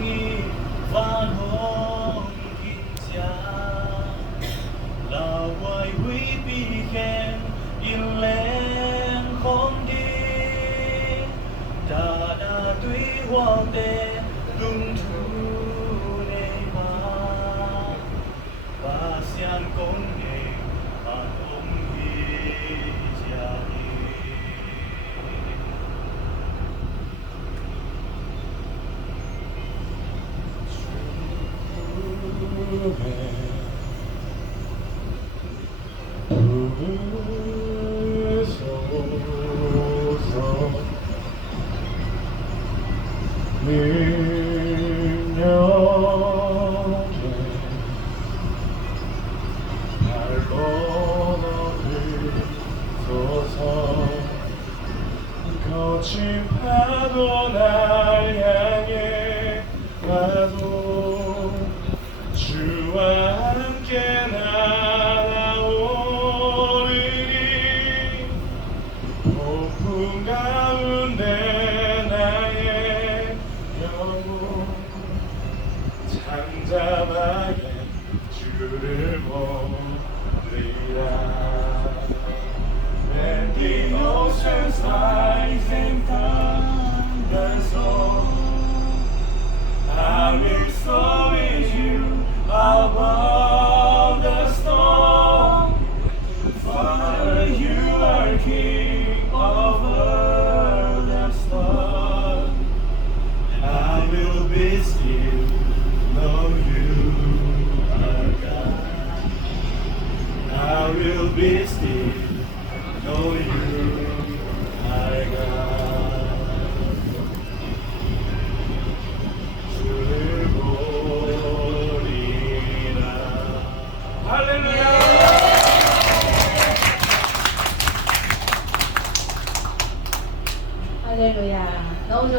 nghi và hồng kinh cha là quay quý bi khen in lên không đi đã tuy hoàng đế lung thu nề mà và xian công nghệ mà ông hi cha đi 거친 파도 날 향해 와도 주와 함께 날아오르니 폭풍 가운데 나의 영혼 잠잠하게 주를 보리라. And the oceans rise and come and so I will soar with you above the storm. Father, you are King over the storm. And I will be still, know you are God. I will be still. Know you, my God. 주를 보리라. 할렐루야. 할렐루야. 너무 좋다.